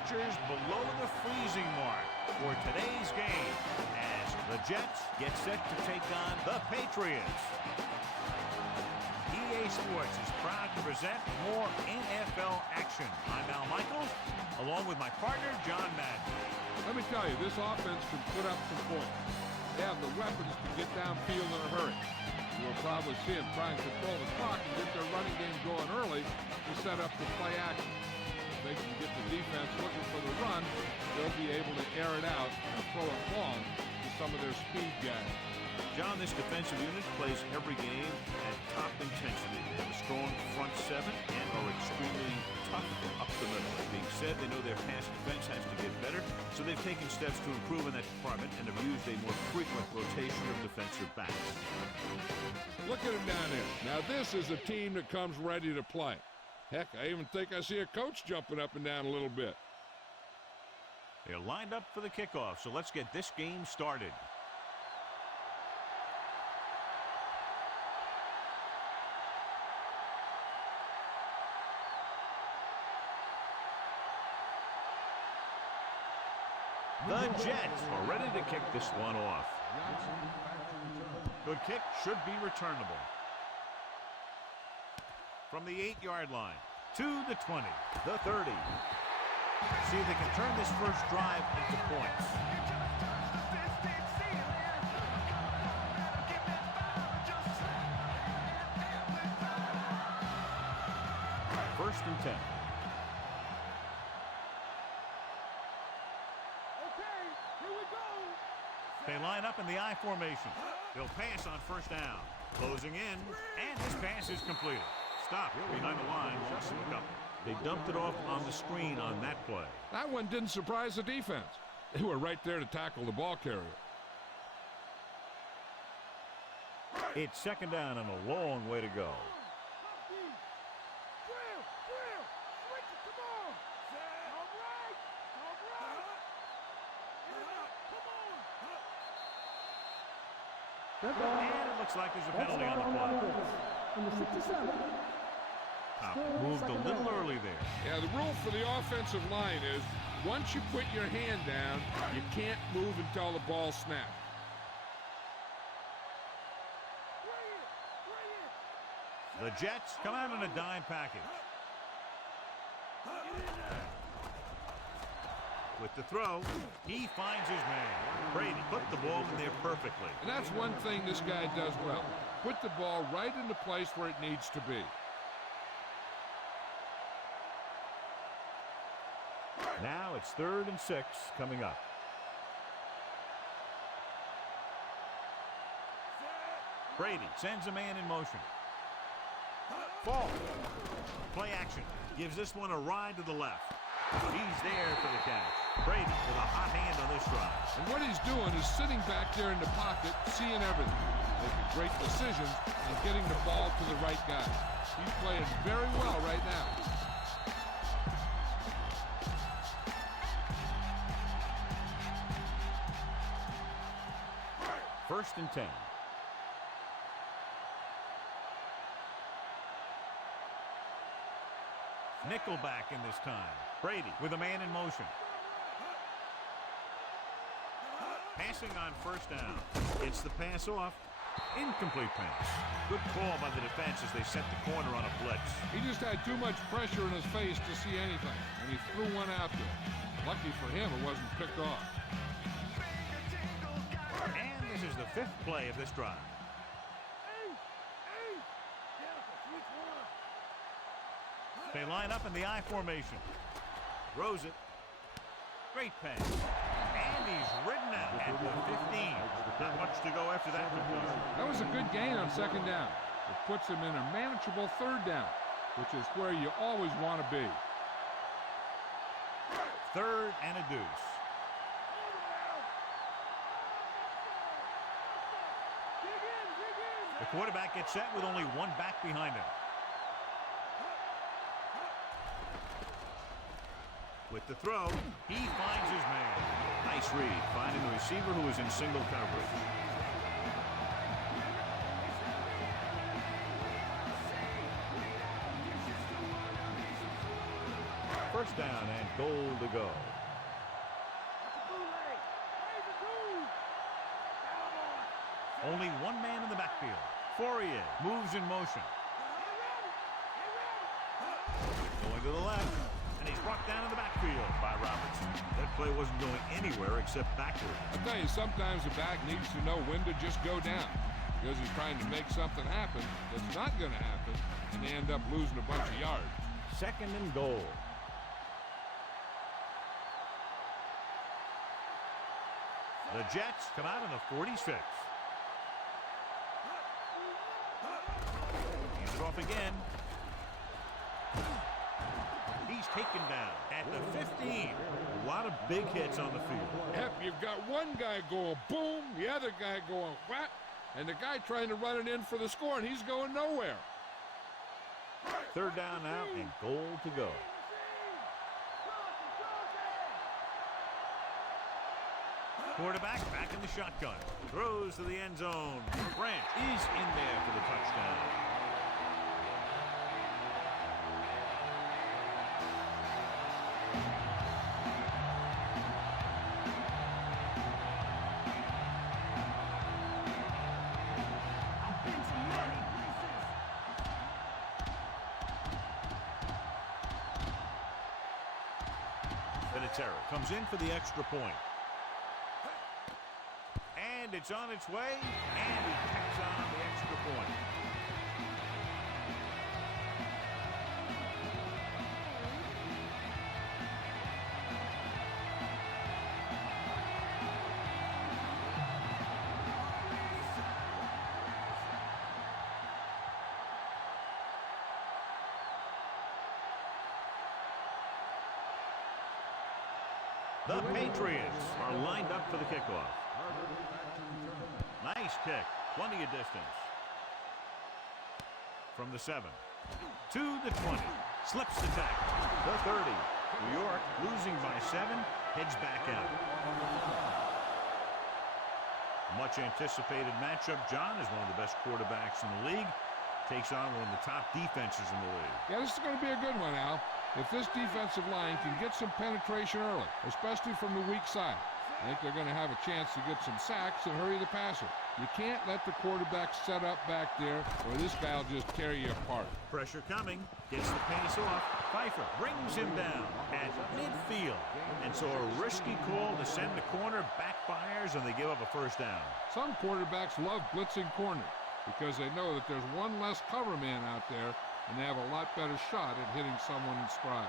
temperatures below the freezing mark for today's game as the Jets get set to take on the Patriots. EA Sports is proud to present more NFL action. I'm Al Michaels, along with my partner, John Madden. Let me tell you, this offense can put up some points. They have the weapons to get downfield in a hurry. You'll probably see them try and control the clock and get their running game going early to set up the play action. If they can get the defense looking for the run, they'll be able to air it out and throw it long to some of their speed guys. John, this defensive unit plays every game at top intensity. They have a strong front seven and are extremely tough up the middle. That being said, they know their pass defense has to get better, so they've taken steps to improve in that department and have used a more frequent rotation of defensive backs. Look at him down there. Now this is a team that comes ready to play. Heck, I even think I see a coach jumping up and down a little bit. They're lined up for the kickoff, so let's get this game started. The Jets are ready to kick this one off. Good kick, should be returnable. From the 8-yard line to the 20, the 30. See if they can turn this first drive into points. First and 10. They line up in the I formation. They'll pass on first down. Closing in, and this pass is completed. Stop behind the line, just look up. They dumped it off on the screen on that play. That one didn't surprise the defense. They were right there to tackle the ball carrier. It's second down and a long way to go. And it looks like there's a penalty on the play. Moved a little early there. Yeah, the rule for the offensive line is once you put your hand down, you can't move until the ball snaps. The Jets come out in a dime package. With the throw, he finds his man. Brady put the ball in there perfectly. And that's one thing this guy does well. Put the ball right in the place where it needs to be. Now it's 3rd and 6 coming up. Brady sends a man in motion. Ball. Play action. Gives this one a ride to the left. He's there for the catch. Brady with a hot hand on this drive. And what he's doing is sitting back there in the pocket, seeing everything. Making great decisions and getting the ball to the right guy. He's playing very well right now. First and 10. Nickelback in this time. Brady with a man in motion. Passing on first down. It's the pass off. Incomplete pass. Good call by the defense as they set the corner on a blitz. He just had too much pressure in his face to see anything, and he threw one out there. Lucky for him, it wasn't picked off. And this is the 5th play of this drive. They line up in the I formation. Throws it. Great pass. And he's ridden out at the 15. Not much to go after that completion. That was a good gain on second down. It puts him in a manageable 3rd down, which is where you always want to be. 3rd and a deuce. The quarterback gets set with only one back behind him. With the throw, he finds his man. Nice read, finding the receiver who is in single coverage. First down and goal to go. Only one man in the backfield. Fourier moves in motion. Going to the left, and he's brought down in the backfield by Robertson. That play wasn't going anywhere except backward. I tell you, sometimes the back needs to know when to just go down because he's trying to make something happen that's not going to happen, and they end up losing a bunch of yards. Second and goal. The Jets come out in the 46. Hands it off again. He's taken down at the 15. A lot of big hits on the field. Yep, you've got one guy going boom, the other guy going whap, and the guy trying to run it in for the score, and he's going nowhere. Third down now and goal to go. Quarterback back in the shotgun. Throws to the end zone. Branch is in there for the touchdown. Vinatieri comes in for the extra point. And it's on its way, and he tacks on the extra point. The Patriots are lined up for the kickoff. Nice kick. Plenty of distance. From the 7 to the 20. Slips the tackle. The 30. New York losing by 7. Heads back out. Much anticipated matchup. John is one of the best quarterbacks in the league. Takes on one of the top defenses in the league. Yeah, this is going to be a good one, Al. If this defensive line can get some penetration early, especially from the weak side, I think they're going to have a chance to get some sacks and hurry the passer. You can't let the quarterback set up back there, or this guy will just tear you apart. Pressure coming. Gets the pass off. Pfeiffer brings him down at midfield. And so a risky call to send the corner backfires, and they give up a first down. Some quarterbacks love blitzing corners because they know that there's one less cover man out there, and they have a lot better shot at hitting someone in stride.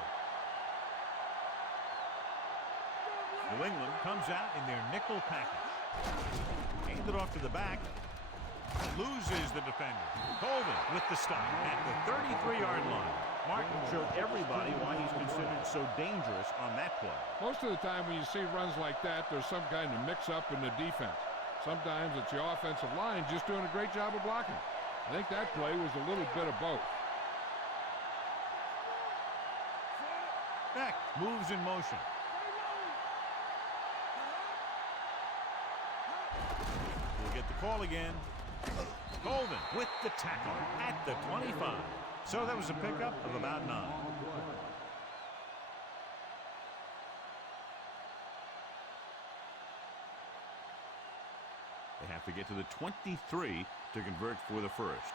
New England comes out in their nickel package. Handed off to the back. Loses the defender. Colvin with the stop at the 33-yard line. Martin showed everybody why he's considered so dangerous on that play. Most of the time when you see runs like that, there's some kind of mix-up in the defense. Sometimes it's the offensive line just doing a great job of blocking. I think that play was a little bit of both. Beck moves in motion. We'll get the call again. Golden with the tackle at the 25. So that was a pickup of about 9. They have to get to the 23 to convert for the first.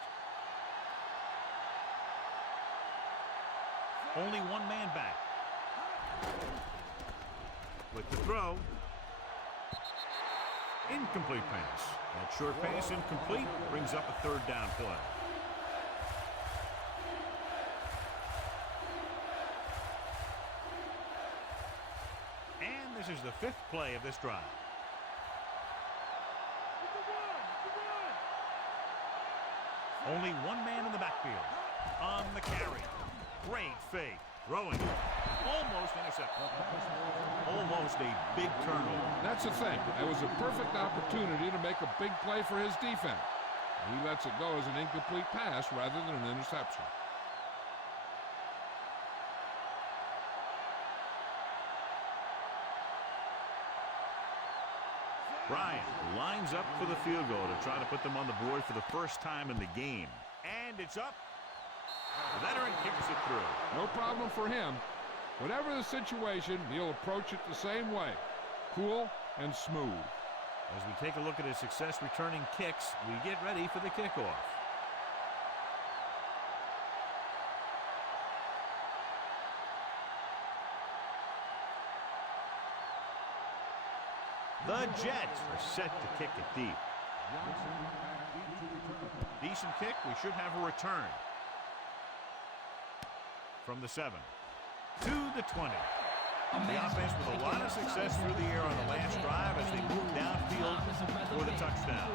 Only one man back. With the throw. Incomplete pass. That short pass incomplete brings up a third down play. And this is the 5th play of this drive. Only one man in the backfield. On the carry. Great fake. Throwing. Almost intercepted. Almost a big turnover. That's the thing. It was a perfect opportunity to make a big play for his defense. He lets it go as an incomplete pass rather than an interception. Bryant lines up for the field goal to try to put them on the board for the first time in the game. And it's up. The veteran kicks it through. No problem for him. Whatever the situation, he'll approach it the same way. Cool and smooth. As we take a look at his success returning kicks, we get ready for the kickoff. The Jets are set to kick it deep. Decent kick. We should have a return. From the 7 to the 20. The offense with a lot of success through the air on the last drive as they move downfield for the touchdown.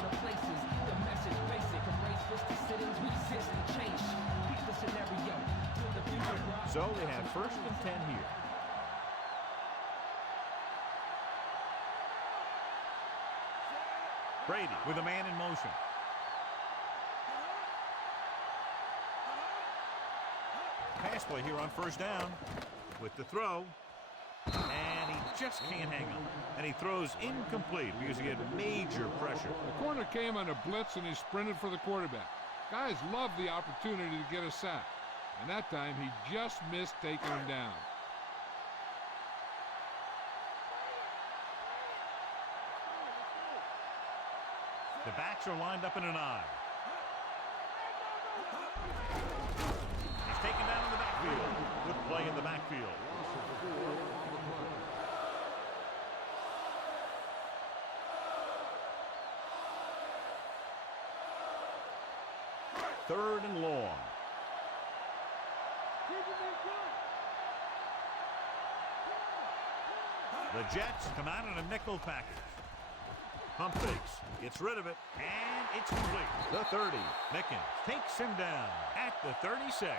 So they have 1st and 10 here. Brady with a man in motion. Pass play here on 1st down with the throw. And he just can't hang on. And he throws incomplete because he had major pressure. The corner came on a blitz and he sprinted for the quarterback. Guys love the opportunity to get a sack. And that time he just missed taking him down. The backs are lined up in an I. He's taken down in the backfield. Good play in the backfield. Third and long. The Jets come out in a nickel package. Pump fakes, gets rid of it, and it's complete. The 30. Mickens takes him down at the 36.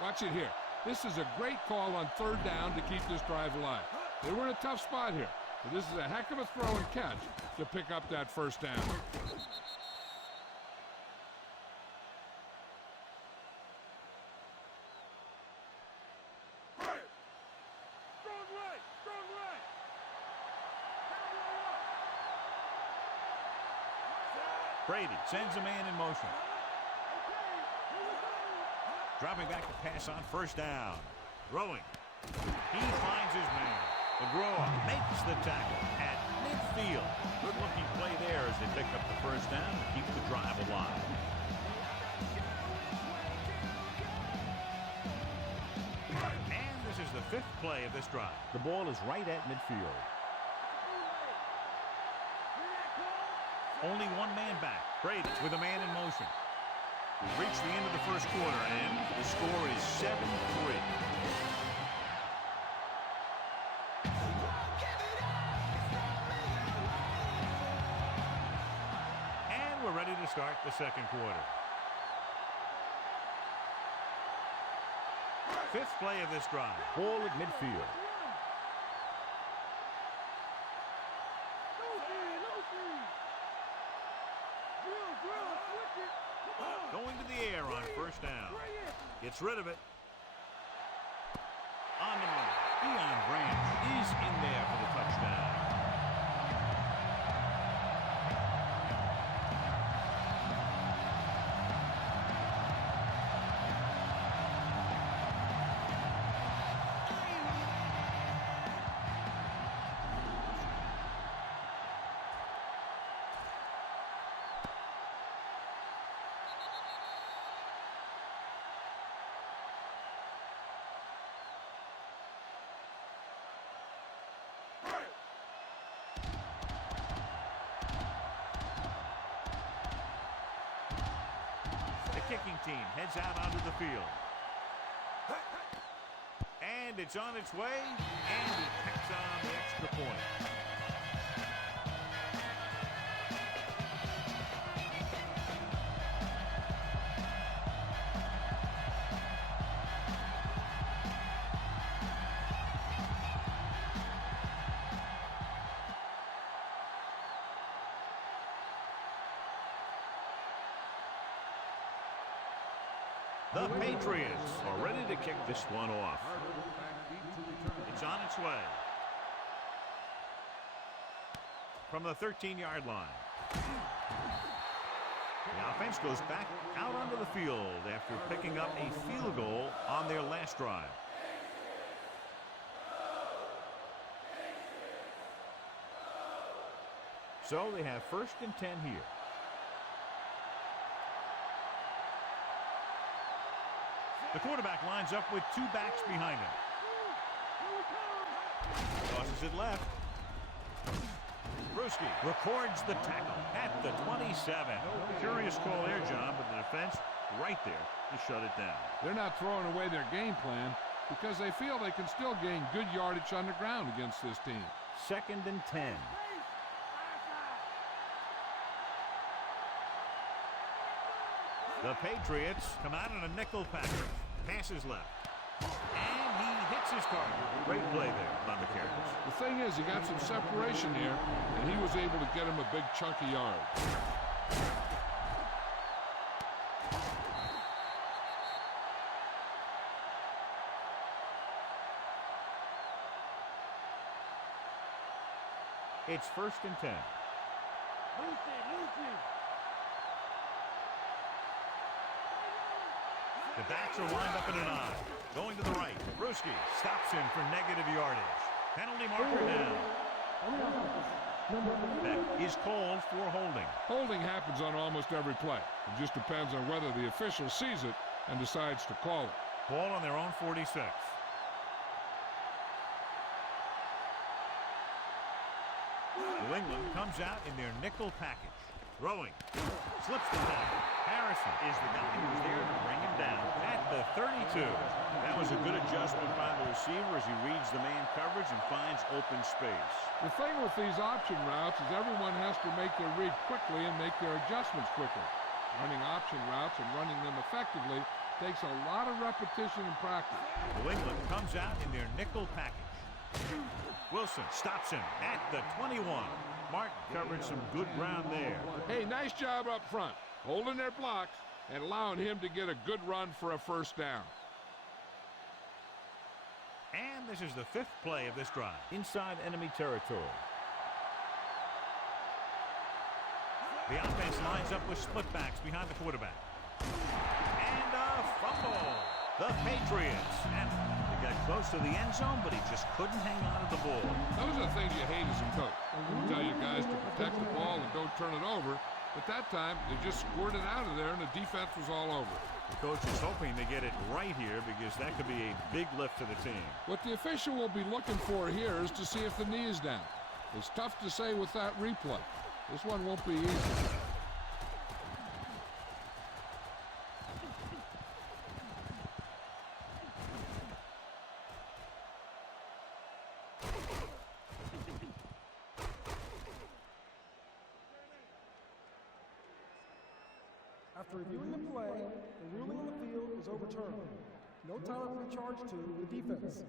Watch it here. This is a great call on 3rd down to keep this drive alive. They were in a tough spot here, but this is a heck of a throw and catch to pick up that 1st down. Brady sends a man in motion. Dropping back to pass on 1st down. Throwing. He finds his man. McGraw makes the tackle at midfield. Good looking play there as they pick up the 1st down and keep the drive alive. And this is the 5th play of this drive. The ball is right at midfield. Only one man back. Brady with a man in motion. We've reached the end of the 1st quarter, and the score is 7-3. And we're ready to start the 2nd quarter. 5th play of this drive. Ball at midfield. Going to the air on 1st down. Gets rid of it. On the money. Deion Branch is in there for the touchdown. Kicking team heads out onto the field. And it's on its way, and he picks on the extra point. The Patriots are ready to kick this one off. It's on its way. From the 13-yard line. The offense goes back out onto the field after picking up a field goal on their last drive. So they have 1st and 10 here. The quarterback lines up with 2 backs behind him. Tosses it left. Bruschi records the tackle at the 27. Curious call there, John, but the defense right there to shut it down. They're not throwing away their game plan because they feel they can still gain good yardage on the ground against this team. 2nd and 10. The Patriots come out in a nickel package. Passes left. And he hits his target. Great play there on the carries. The thing is, he got some separation here, and he was able to get him a big chunk of yards. It's 1st and 10. The backs are lined up in an I. Going to the right. Bruschi stops him for negative yardage. Penalty marker down. That is called for holding. Holding happens on almost every play. It just depends on whether the official sees it and decides to call it. Ball on their own 46. New England comes out in their nickel package. Throwing. Slips the tackle. Harrison is the guy who's there to bring him down at the 32. That was a good adjustment by the receiver as he reads the man coverage and finds open space. The thing with these option routes is everyone has to make their read quickly and make their adjustments quickly. Running option routes and running them effectively takes a lot of repetition and practice. New England comes out in their nickel package. Wilson stops him at the 21. Martin covered some good ground there. Hey, nice job up front, holding their blocks and allowing him to get a good run for a 1st down. And this is the 5th play of this drive. Inside enemy territory. The offense lines up with split backs behind the quarterback. And a fumble. The Patriots. And they got close to the end zone, but he just couldn't hang on to the ball. Those are the things you hate as a coach. You tell your guys to protect the ball and don't turn it over. But that time, they just squirted out of there, and the defense was all over. The coach is hoping to get it right here because that could be a big lift to the team. What the official will be looking for here is to see if the knee is down. It's tough to say with that replay. This one won't be easy. After reviewing the play, the ruling on the field is overturned. No time will be charged to the defense.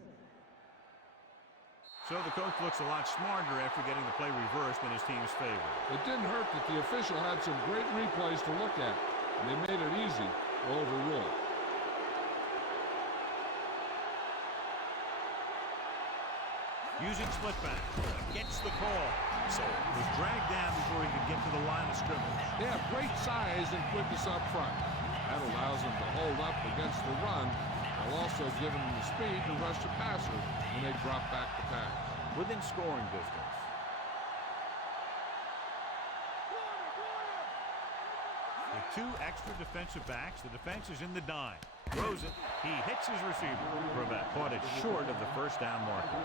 So the coach looks a lot smarter after getting the play reversed in his team's favor. It didn't hurt that the official had some great replays to look at, and they made it easy to overrule. Using split back. Gets the call. So it was dragged down before he could get to the line of scrimmage. They have great size and quickness up front. That allows them to hold up against the run, while also giving them the speed to rush the passer when they drop back to pass. Within scoring distance. With 2 extra defensive backs, the defense is in the dime. Throws it. He hits his receiver. Brevett caught it short of the 1st down marker.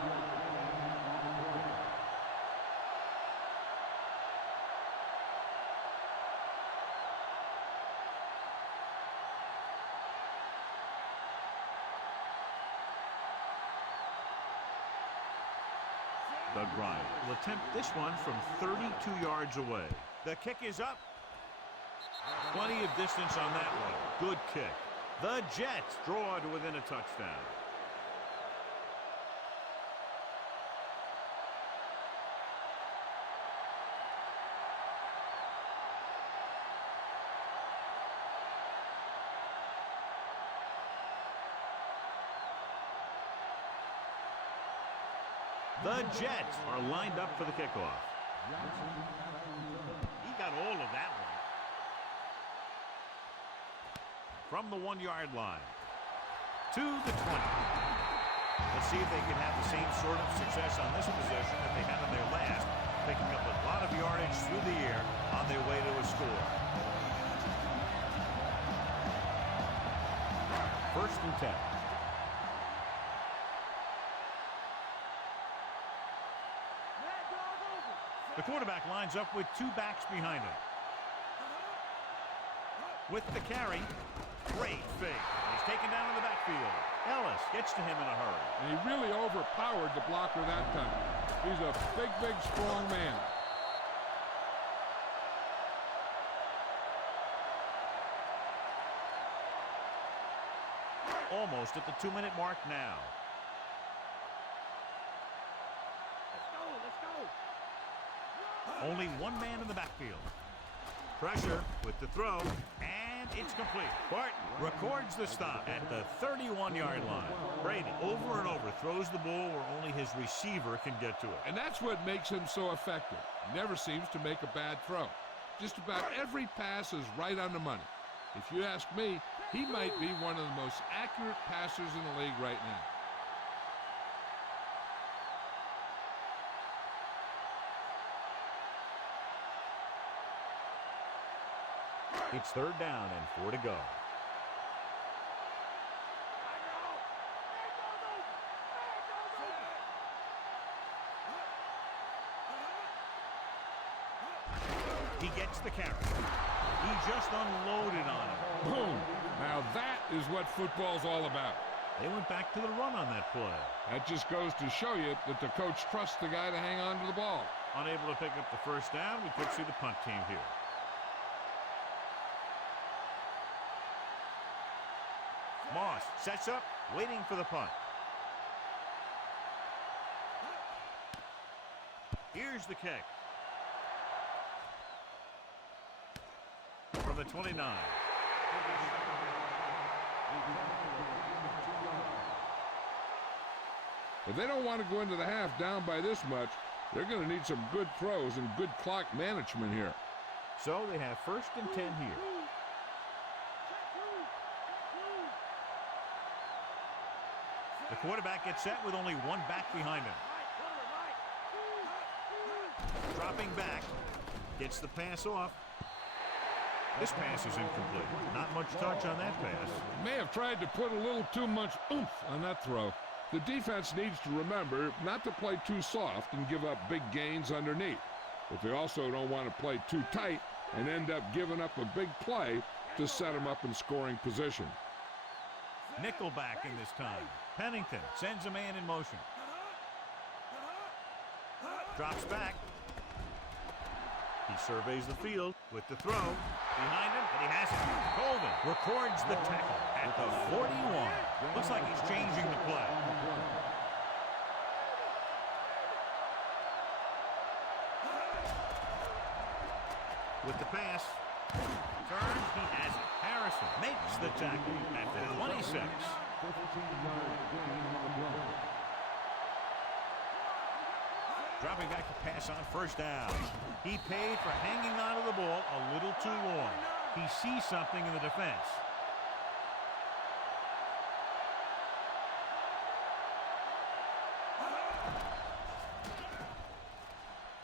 Doug Ryan will attempt this one from 32 yards away. The kick is up. Plenty of distance on that one. Good kick. The Jets draw to within a touchdown. The Jets are lined up for the kickoff. He got all of that one. From the 1-yard line to the 20. Let's see if they can have the same sort of success on this possession that they had on their last. picking up a lot of yardage through the air on their way to a score. First and 10. The quarterback lines up with two backs behind him. With the carry, great fake. He's taken down in the backfield. Ellis gets to him in a hurry. And he really overpowered the blocker that time. He's a big, strong man. Almost at the 2-minute mark now. Let's go. Only one man in the backfield. Pressure with the throw, and it's complete. Barton records the stop at the 31-yard line. Brady over and over throws the ball where only his receiver can get to it. And that's what makes him so effective. He never seems to make a bad throw. Just about every pass is right on the money. If you ask me, he might be one of the most accurate passers in the league right now. It's 3rd down and 4 to go. He gets the carry. He just unloaded on it. Boom! Now that is what football's all about. They went back to the run on that play. That just goes to show you that the coach trusts the guy to hang on to the ball. Unable to pick up the first down, we could see the punt team here. Moss sets up, waiting for the punt. Here's the kick. From the 29. If they don't want to go into the half down by this much, they're going to need some good throws and good clock management here. So they have 1st and 10 here. The quarterback gets set with only one back behind him. Dropping back, gets the pass off. This pass is incomplete. Not much touch on that pass. May have tried to put a little too much oomph on that throw. The defense needs to remember not to play too soft and give up big gains underneath. But they also don't want to play too tight and end up giving up a big play to set them up in scoring position. Nickelback in this time. Pennington sends a man in motion. Drops back. He surveys the field with the throw. Behind him, and he has it. Colvin records the tackle at the 41. Looks like he's changing the play. With the pass. Turns, he has it. Harrison makes the tackle at the 26. Dropping back to pass on 1st down. He paid for hanging on to the ball a little too long. He sees something in the defense.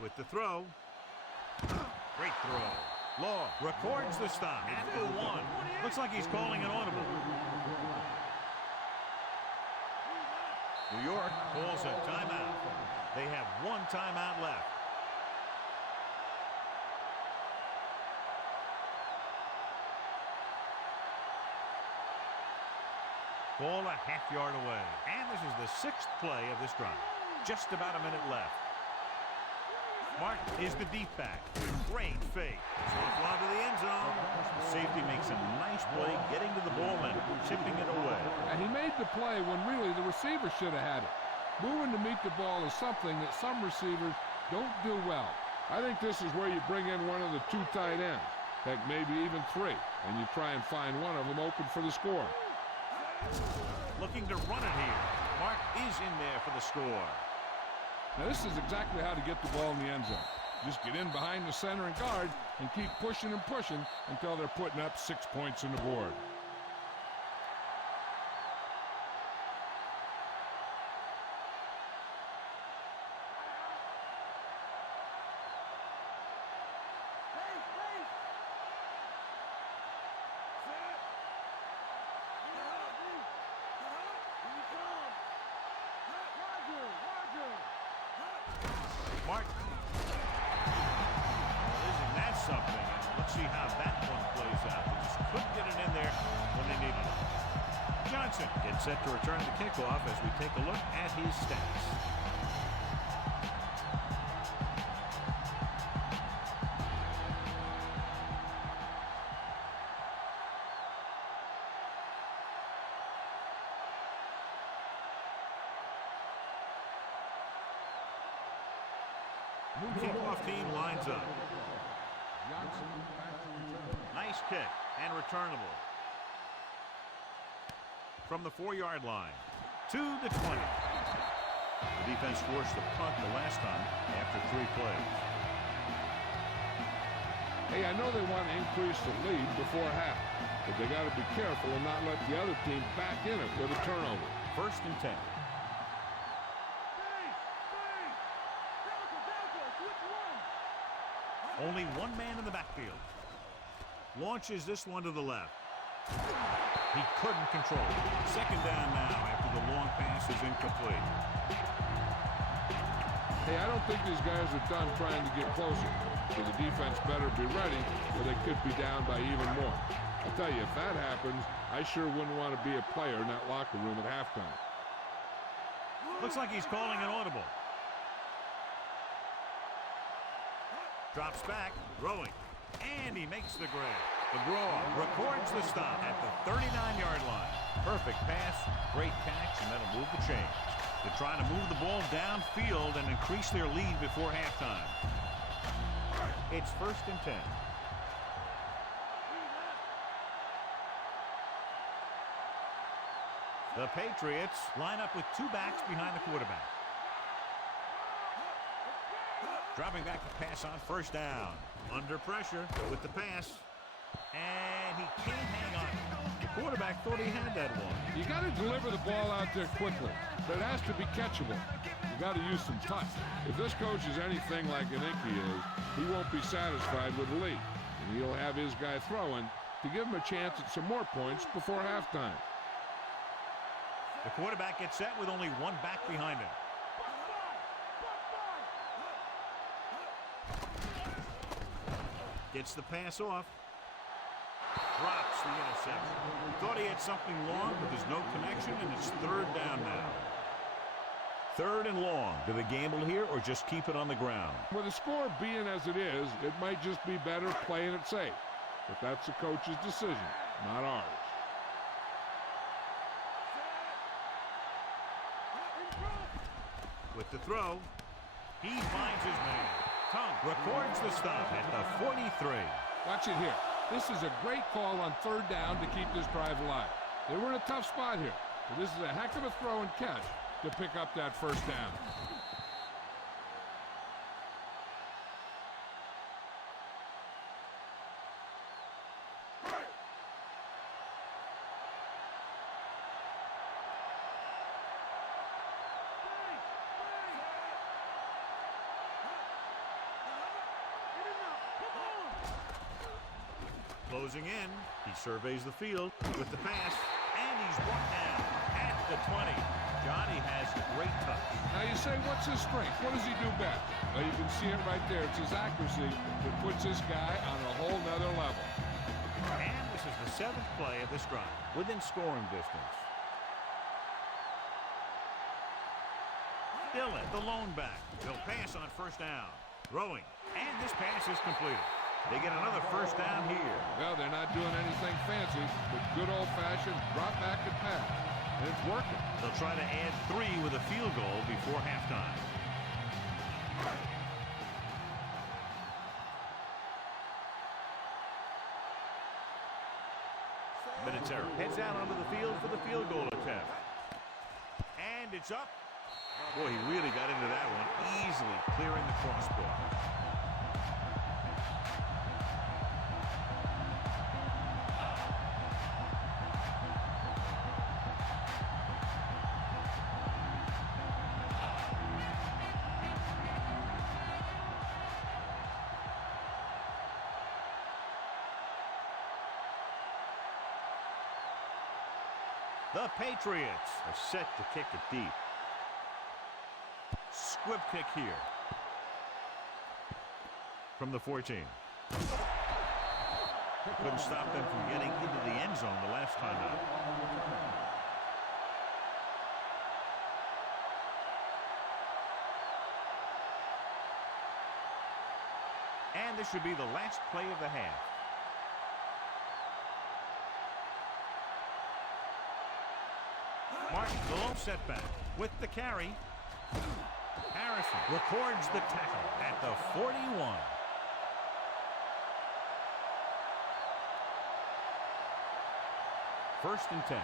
With the throw. Great throw. Law records the stop at the 1. Looks like he's calling an audible. New York calls a timeout. They have one timeout left. Ball a half-yard away. And this is the 6th play of this drive. Just about a minute left. Martin is the deep back. Great fake. Safe lob to the end zone. The safety makes a nice play getting to the ball and chipping it away. And he made the play when really the receiver should have had it. Moving to meet the ball is something that some receivers don't do well. I think this is where you bring in one of the 2 tight ends. Heck, maybe even 3. And you try and find one of them open for the score. Looking to run it here. Mark is in there for the score. Now this is exactly how to get the ball in the end zone. Just get in behind the center and guard and keep pushing and pushing until they're putting up 6 points on the board. Martin. Well, isn't that something? And let's see how that one plays out. They just couldn't get it in there when they needed it. Johnson gets set to return the kickoff as we take a look at his stats. Kickoff team lines up. Nice kick and returnable. From the 4-yard line to the 20. The defense forced a punt the last time after 3 plays. Hey, I know they want to increase the lead before half, but they got to be careful and not let the other team back in it with a turnover. 1st and 10. Only one man in the backfield. Launches this one to the left. He couldn't control it. 2nd down now after the long pass is incomplete. Hey, I don't think these guys are done trying to get closer, so the defense better be ready or they could be down by even more. I'll tell you, if that happens, I sure wouldn't want to be a player in that locker room at halftime. Looks like he's calling an audible. Drops back, throwing, and he makes the grab. McGraw records the stop at the 39-yard line. Perfect pass, great catch, and that'll move the chains. They're trying to move the ball downfield and increase their lead before halftime. It's 1st and 10. The Patriots line up with 2 backs behind the quarterback. Dropping back to pass on 1st down. Under pressure with the pass. And he can't hang on. The quarterback thought he had that one. You got to deliver the ball out there quickly, but it has to be catchable. You got to use some touch. If this coach is anything like Iniki is, he won't be satisfied with the lead, and he'll have his guy throwing to give him a chance at some more points before halftime. The quarterback gets set with only 1 back behind him. Gets the pass off. Drops the interception. Thought he had something long, but there's no connection, and it's 3rd down now. 3rd and long. Do they gamble here or just keep it on the ground? With the score being as it is, it might just be better playing it safe. But that's the coach's decision, not ours. With the throw, he finds his man. Tongue records the stop at the 43. Watch it here. This is a great call on 3rd down to keep this drive alive. They were in a tough spot here, but this is a heck of a throw and catch to pick up that 1st down. Closing in, he surveys the field with the pass, and he's brought down at the 20. Johnny has great touch. Now you say, what's his strength? What does he do best? Well, you can see it right there. It's his accuracy that puts this guy on a whole nother level. And this is the 7th play of this drive, within scoring distance. Dillon, the lone back. He'll pass on 1st down. Throwing, and this pass is completed. They get another 1st down here. Well, they're not doing anything fancy, but good old-fashioned drop back and pass. And it's working. They'll try to add 3 with a field goal before halftime. Minutero heads out onto the field for the field goal attempt. And it's up. Boy, he really got into that one, easily clearing the crossbar. The Patriots are set to kick it deep. Squib kick here. from the 14. Couldn't stop them from getting into the end zone the last time out. And this should be the last play of the half. Martin, the low setback with the carry. Harrison records the tackle at the 41. First and 10.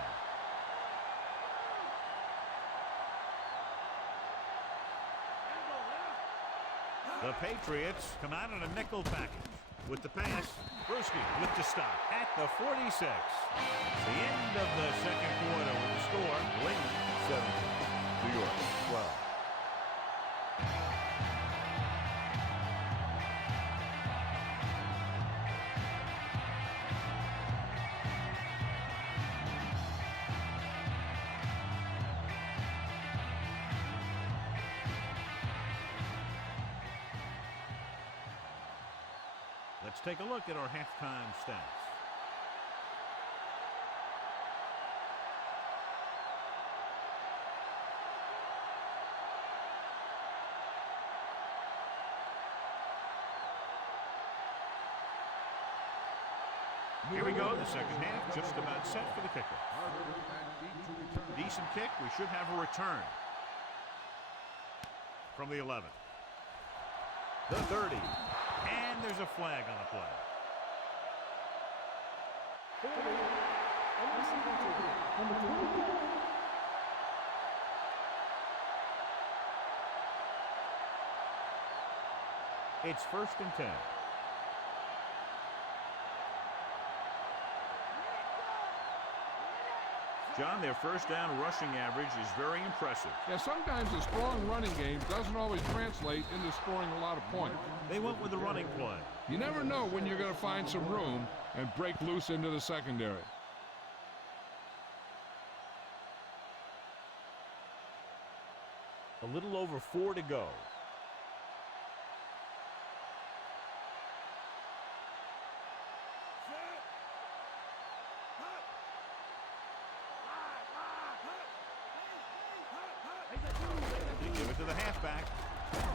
The Patriots come out in a nickel package. With the pass, Bruschi with the stop at the 46. The end of the second quarter with the score, New England 17, New York 12. Let's take a look at our halftime stats. Here we go, the second half, just about set for the kicker. Decent kick, we should have a return. From the 11. The 30. And there's a flag on the play. It's first and 10. John, their first down rushing average is very impressive. Yeah, sometimes a strong running game doesn't always translate into scoring a lot of points. They went with the running play. You never know when you're going to find some room and break loose into the secondary. A little over 4 to go. Give it to the halfback.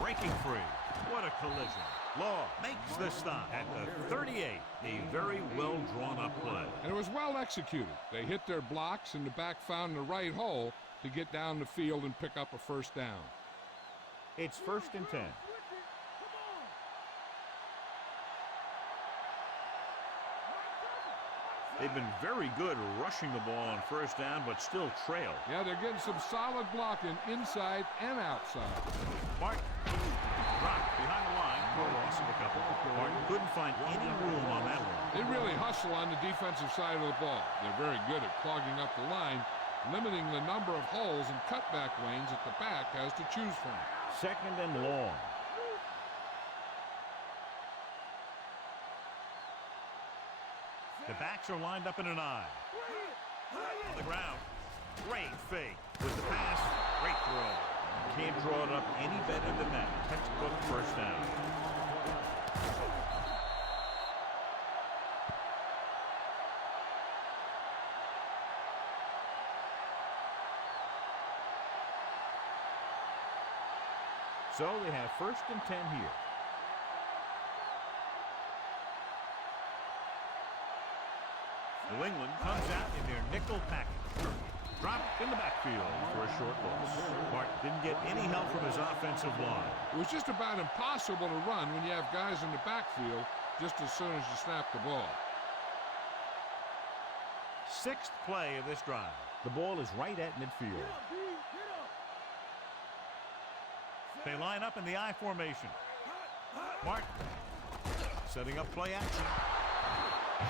Breaking free. What a collision. Law makes the stop at the 38. A very well drawn up play. And it was well executed. They hit their blocks and the back found the right hole to get down the field and pick up a first down. It's first and 10. They've been very good rushing the ball on first down, but still trail. Yeah, they're getting some solid blocking inside and outside. Martin dropped behind the line for a loss of a couple. Martin couldn't find any room on that one. They really hustle on the defensive side of the ball. They're very good at clogging up the line, limiting the number of holes and cutback lanes that the back has to choose from. Second and long. The backs are lined up in an I. On the ground. Great fake. With the pass. Great throw. Can't draw it up any better than that. Textbook first down. So they have first and 10 here. New England comes out in their nickel package. Dropped in the backfield for a short loss. Martin didn't get any help from his offensive line. It was just about impossible to run when you have guys in the backfield just as soon as you snap the ball. Sixth play of this drive. The ball is right at midfield. They line up in the I formation. Martin setting up play action.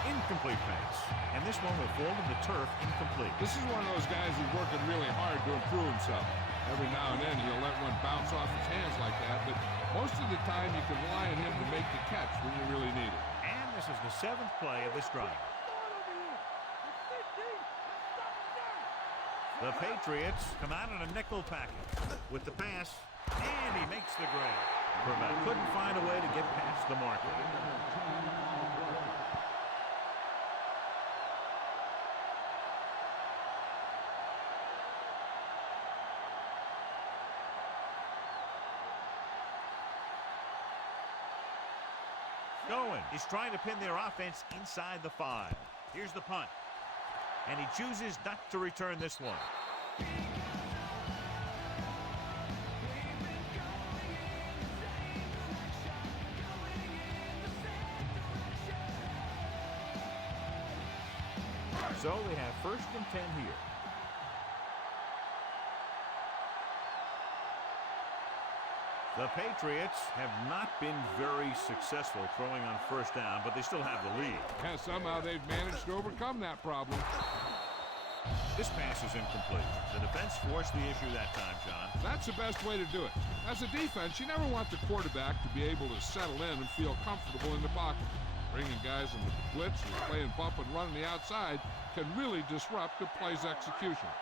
Incomplete pass. And this one will fall to the turf incomplete. This is one of those guys who's working really hard to improve himself. Every now and then he'll let one bounce off his hands like that, but most of the time you can rely on him to make the catch when you really need it. And this is the seventh play of this drive. The Patriots come out in a nickel package with the pass, and he makes the grab. Couldn't find a way to get past the marker. Going. He's trying to pin their offense inside the 5. Here's the punt. And he chooses not to return this one. So they have 1st and 10 here. The Patriots have not been very successful throwing on 1st down, but they still have the lead. And somehow they've managed to overcome that problem. This pass is incomplete. The defense forced the issue that time, John. That's the best way to do it. As a defense, you never want the quarterback to be able to settle in and feel comfortable in the pocket. Bringing guys in the blitz and playing bump and run on the outside can really disrupt the play's execution.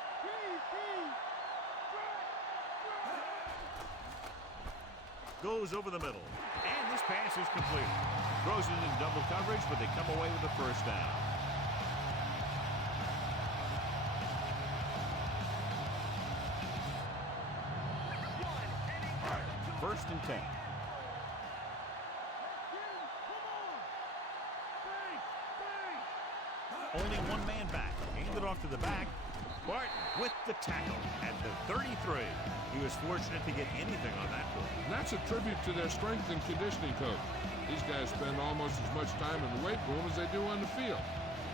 Goes over the middle. And this pass is completed. Throws it in double coverage, but they come away with the 1st down. First and 10. Only one man back. Handed off to the back. Barton with the tackle at the 33. He was fortunate to get anything on that one. And that's a tribute to their strength and conditioning coach. These guys spend almost as much time in the weight room as they do on the field.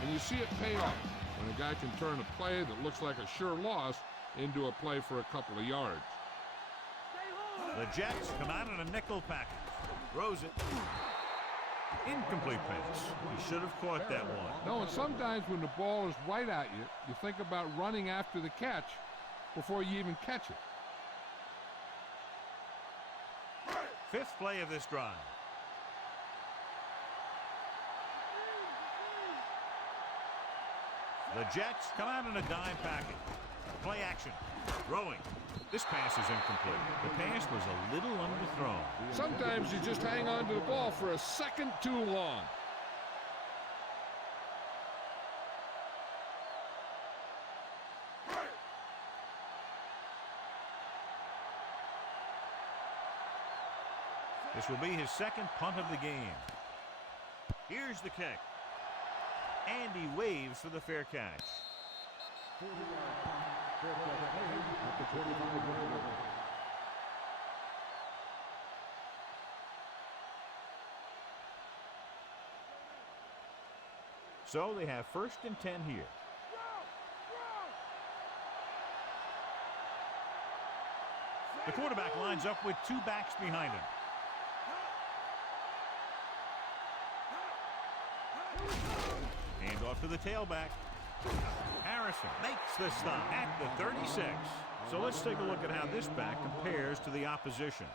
And you see it pay off when a guy can turn a play that looks like a sure loss into a play for a couple of yards. The Jets come out in a nickel package. Throws it. Incomplete pass. He should have caught that one. No, and sometimes when the ball is right at you, you think about running after the catch before you even catch it. 5th play of this drive. The Jets come out in a dime package. Play action. Throwing. This pass is incomplete. The pass was a little underthrown. Sometimes you just hang on to the ball for a second too long. This will be his 2nd punt of the game. Here's the kick. And he waves for the fair catch. So they have 1st and 10 here. The quarterback lines up with 2 backs behind him. Hand off to the tailback. Harrison makes the stop at the 36. So let's take a look at how this back compares to the opposition.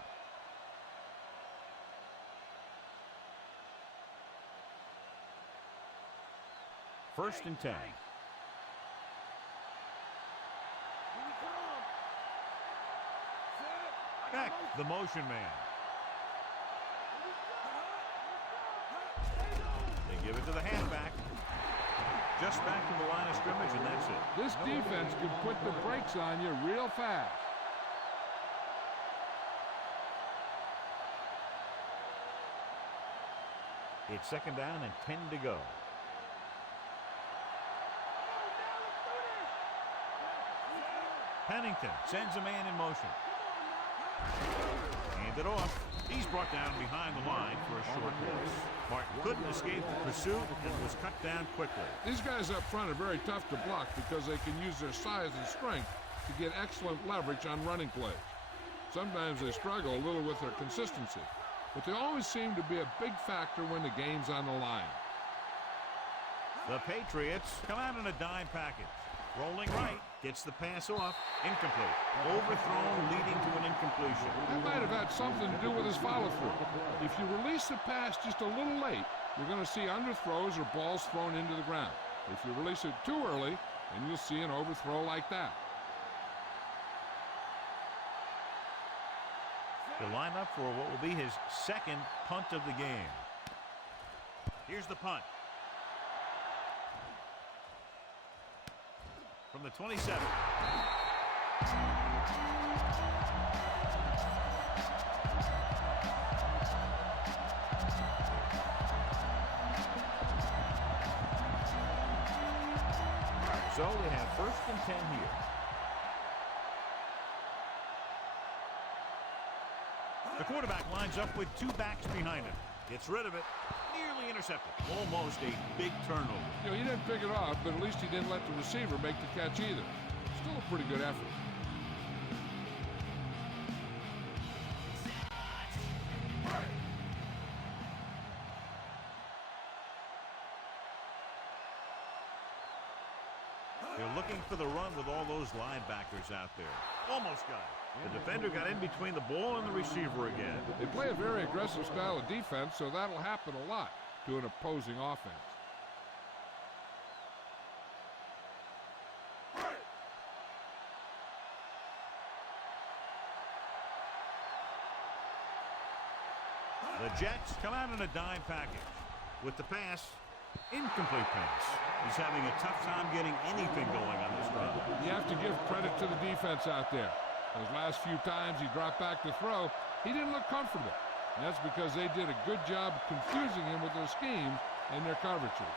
First and 10. Back, the motion man. They give it to the halfback. Just back to the line of scrimmage, and that's it. This defense can put the brakes on you real fast. It's 2nd down and 10 to go. Pennington sends a man in motion. Handed off. He's brought down behind the line for a short loss. Martin couldn't escape the pursuit and was cut down quickly. These guys up front are very tough to block because they can use their size and strength to get excellent leverage on running plays. Sometimes they struggle a little with their consistency, but they always seem to be a big factor when the game's on the line. The Patriots come out in a dime package. Rolling right, gets the pass off, incomplete. Overthrown, leading to an incompletion. That might have had something to do with his follow-through. If you release the pass just a little late, you're going to see underthrows or balls thrown into the ground. If you release it too early, then you'll see an overthrow like that. He'll line up for what will be his second punt of the game. Here's the punt. From the 27. So they have 1st and 10 here. The quarterback lines up with 2 backs behind him. Gets rid of it. Nearly intercepted. Almost a big turnover. You know, he didn't pick it off, but at least he didn't let the receiver make the catch either. Still a pretty good effort. They're looking for the run with all those linebackers out there. Almost got it. The defender got in between the ball and the receiver again. They play a very aggressive style of defense, so that'll happen a lot to an opposing offense. The Jets come out in a dime package. With the pass, incomplete pass. He's having a tough time getting anything going on this run. You have to give credit to the defense out there. Those last few times he dropped back to throw, he didn't look comfortable. And that's because they did a good job confusing him with their schemes and their coverages.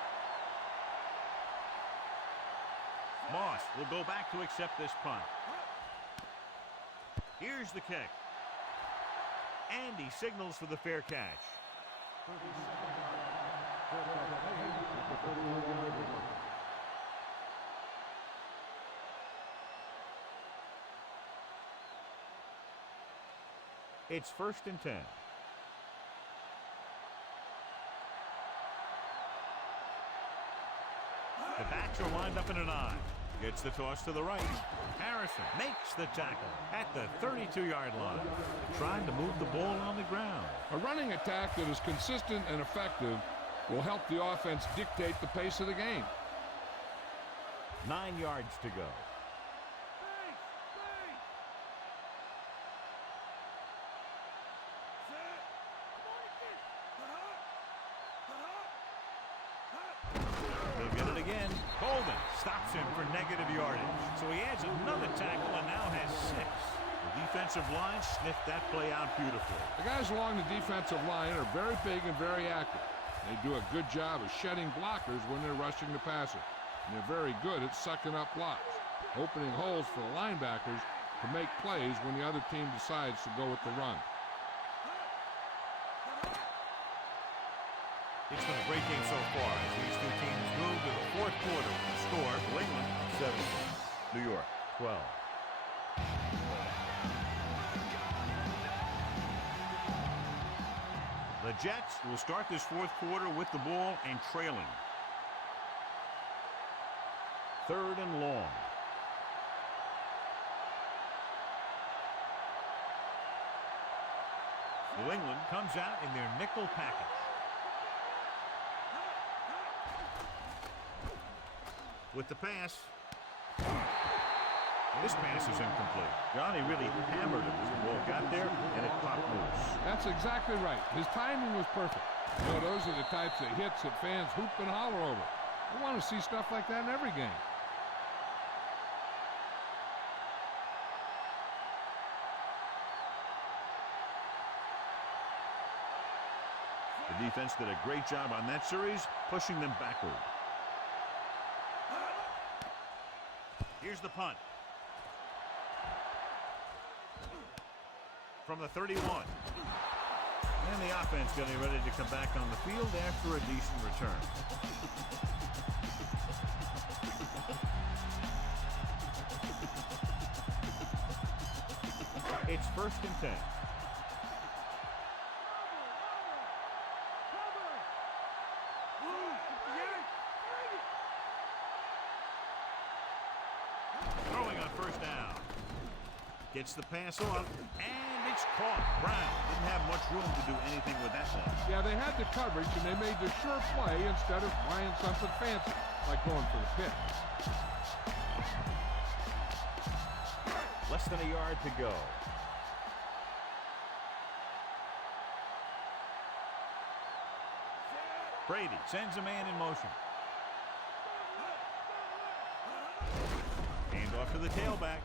Moss will go back to accept this punt. Here's the kick. And he signals for the fair catch. It's 1st and 10. The backs are lined up in an I. Gets the toss to the right. Harrison makes the tackle at the 32-yard line. Trying to move the ball on the ground. A running attack that is consistent and effective will help the offense dictate the pace of the game. 9 yards to go. He'll get it again. Golden stops him for negative yardage. So he adds another tackle and now has 6. The defensive line sniffed that play out beautifully. The guys along the defensive line are very big and very active. They do a good job of shedding blockers when they're rushing the passer. And they're very good at sucking up blocks, opening holes for the linebackers to make plays when the other team decides to go with the run. It's been a great game so far as these two teams move to the 4th quarter with the score. New England 7, New York 12. The Jets will start this 4th quarter with the ball and trailing. 3rd and long. New England comes out in their nickel package. With the pass. This pass is incomplete. Johnny really hammered it as the ball got there, and it popped loose. That's exactly right. His timing was perfect. You know, those are the types of hits that fans hoop and holler over. I want to see stuff like that in every game. The defense did a great job on that series, pushing them backward. Here's the punt. From the 31. And the offense getting ready to come back on the field after a decent return. It's 1st and 10. Throwing on 1st down. Gets the pass off, and it's caught. Brown didn't have much room to do anything with that one. Yeah, they had the coverage, and they made the sure play instead of trying something fancy, like going for the pick. Less than a yard to go. Brady sends a man in motion. Hand off to the tailback.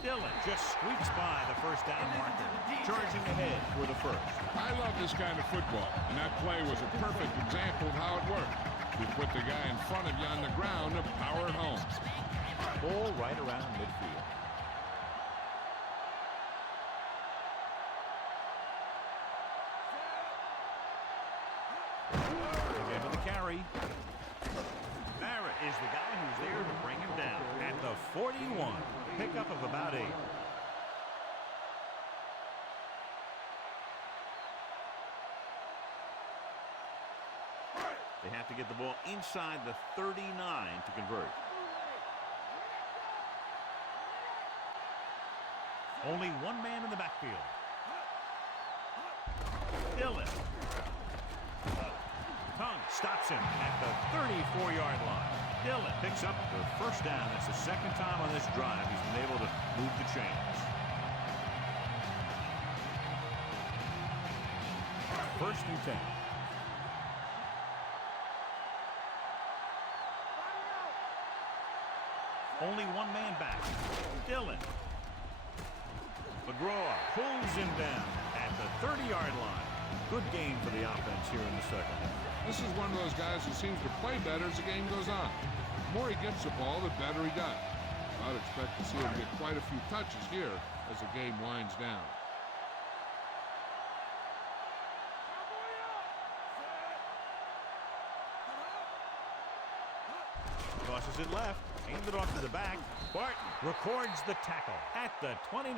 Dillon just squeaks by the first down marker, charging ahead for the first. I love this kind of football, and that play was a perfect example of how it worked. You put the guy in front of you on the ground to power it home. Ball right around midfield. Again to the carry. Barrett is the guy who's there to bring him down at the 41. Pickup of about 8. They have to get the ball inside the 39 to convert. Only one man in the backfield. Dillon. Tongue stops him at the 34-yard line. Dillon picks up the first down. That's the second time on this drive he's been able to move the chains. First and 10. Only one man back. Dillon. McGraw pulls him down at the 30-yard line. Good game for the offense here in the second. This is one of those guys who seems to play better as the game goes on. The more he gets the ball, the better he does. I'd expect to see him get quite a few touches here as the game winds down. Tosses it left. Aimed it off to the back. Barton records the tackle at the 29.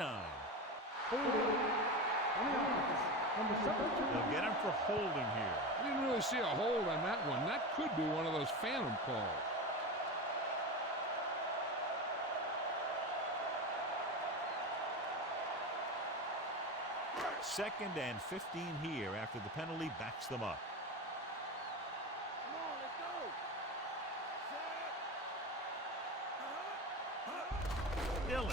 They'll get him for holding here. I didn't really see a hold on that one. That could be one of those phantom calls. Second and 15 here after the penalty backs them up. Dillon.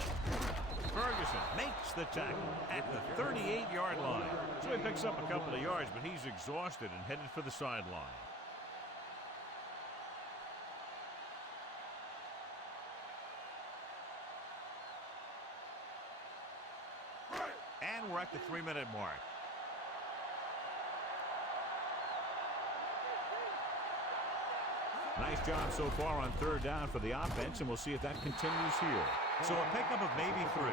Ferguson makes the tackle at the 38-yard line. So he picks up a couple of yards, but he's exhausted and headed for the sideline. And we're at the 3-minute mark. Nice job so far on third down for the offense, and we'll see if that continues here. So a pickup of maybe 3.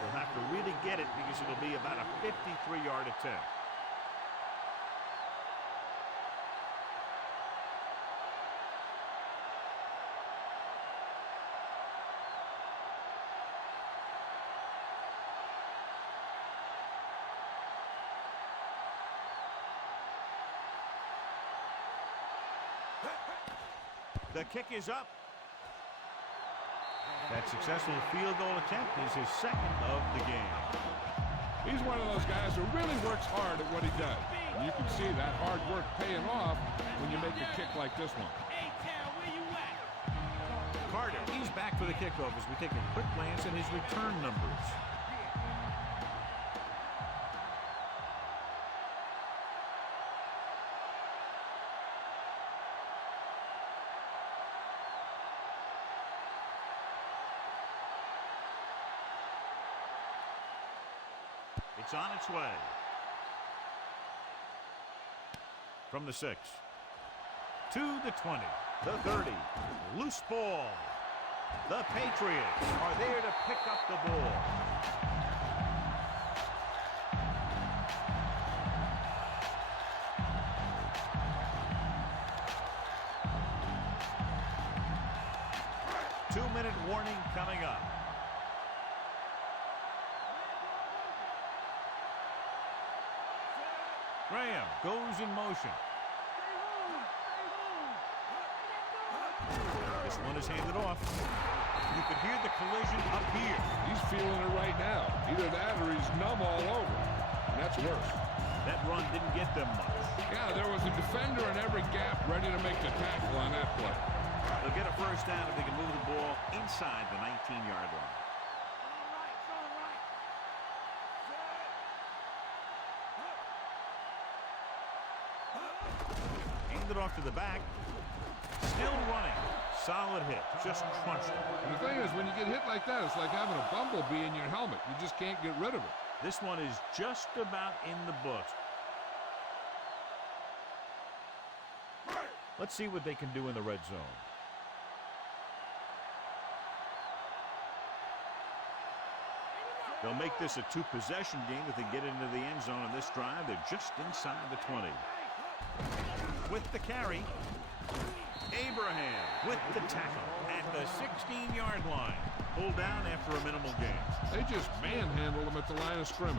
They'll have to really get it because it'll be about a 53-yard attempt. The kick is up. That successful field goal attempt is his second of the game. He's one of those guys who really works hard at what he does. And you can see that hard work paying off when you make a kick like this one. Carter, he's back for the kickoff as we take a quick glance at his return numbers. It's on its way. From the 6. To the 20. The 30. Loose ball. The Patriots are there to pick up the ball. Two-minute warning coming up. Graham goes in motion. This one is handed off. You could hear the collision up here. He's feeling it right now. Either that or he's numb all over. And that's worse. That run didn't get them much. Yeah, there was a defender in every gap ready to make the tackle on that play. They'll get a first down if they can move the ball inside the 19-yard line. Handed off to the back. Still running. Solid hit. Just crunched it. And the thing is, when you get hit like that, it's like having a bumblebee in your helmet. You just can't get rid of it. This one is just about in the books. Let's see what they can do in the red zone. They'll make this a two-possession game if they get into the end zone on this drive. They're just inside the 20. With the carry, Abraham with the tackle at the 16-yard line. Pulled down after a minimal gain. They just manhandled them at the line of scrimmage.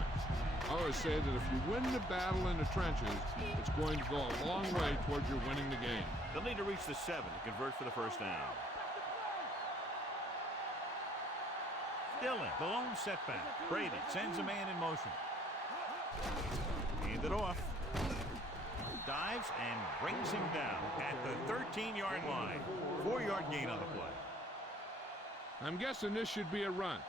I always say that if you win the battle in the trenches, it's going to go a long way towards your winning the game. They'll need to reach the 7 to convert for the first down. Dillon, the lone setback. Brady sends a man in motion. Hand it off. Dives and brings him down at the 13-yard line. 4-yard gain on the play. I'm guessing this should be a run.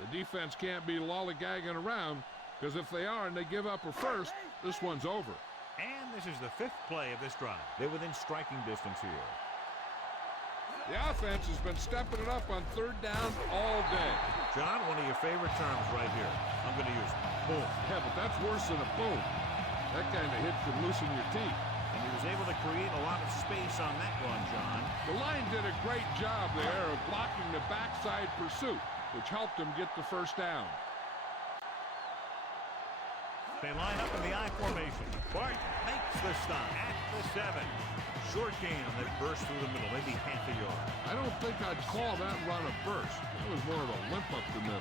The defense can't be lollygagging around, because if they are and they give up a first, this one's over. And this is the 5th play of this drive. They're within striking distance here. The offense has been stepping it up on 3rd down all day. John, one of your favorite terms right here. I'm going to use it. Boom. Yeah, but that's worse than a boom. That kind of hit could loosen your teeth. And he was able to create a lot of space on that one, John. The line did a great job there of blocking the backside pursuit, which helped them get the first down. They line up in the I formation. Bart makes the stop at the 7. Short gain on that burst through the middle, maybe half a yard. I don't think I'd call that run a burst. It was more of a limp up the middle.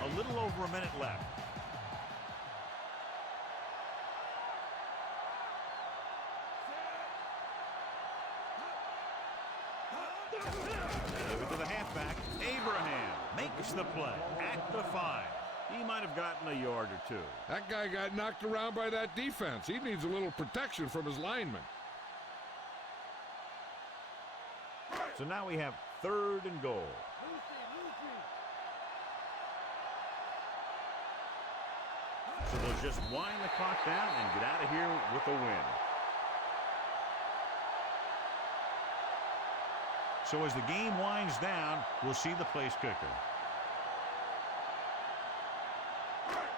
A little over a minute left. Over to the halfback. Abraham makes the play at the 5. He might have gotten a yard or two. That guy got knocked around by that defense. He needs a little protection from his linemen. So now we have 3rd and goal. So they'll just wind the clock down and get out of here with a win. So as the game winds down, we'll see the place kicker.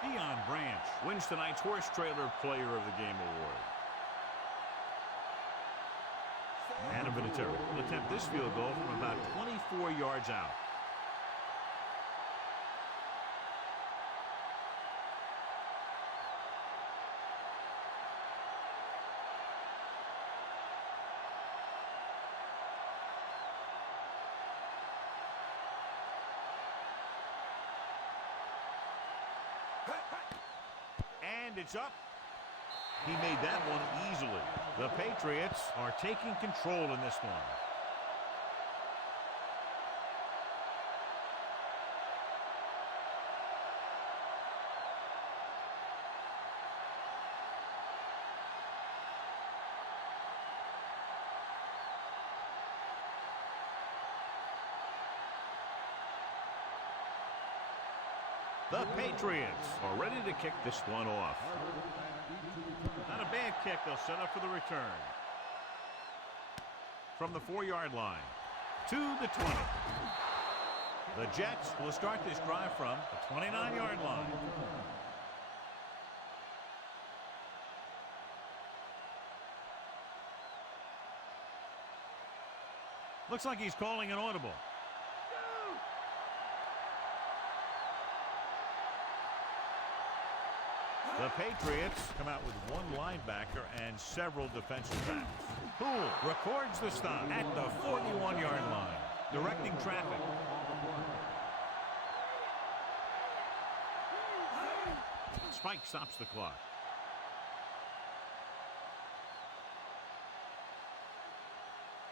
Deion Branch wins tonight's Horse Trailer Player of the Game award. Adam Vinatieri will attempt this field goal from about 24 yards out. And it's up. He made that one easily. The Patriots are taking control in this one. The Patriots are ready to kick this one off. Not a bad kick. They'll set up for the return. From the 4-yard line to the 20. The Jets will start this drive from the 29-yard line. Looks like he's calling an audible. The Patriots come out with one linebacker and several defensive backs. Poole records the stop at the 41-yard line, directing traffic. Spike stops the clock.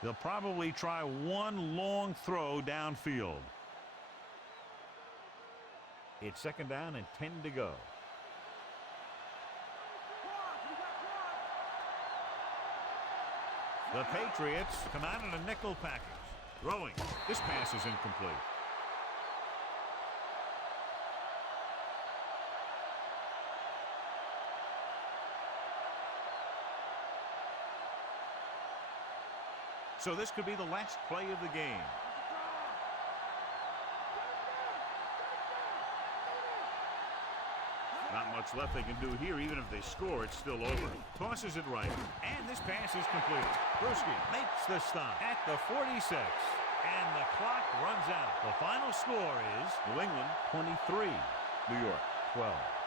They'll probably try one long throw downfield. It's 2nd down and 10 to go. The Patriots come out in a nickel package. Throwing. This pass is incomplete. So this could be the last play of the game. Not much left they can do here. Even if they score, it's still over. Tosses it right. And this pass is complete. Bruschi makes the stop at the 46. And the clock runs out. The final score is New England 23, New York 12.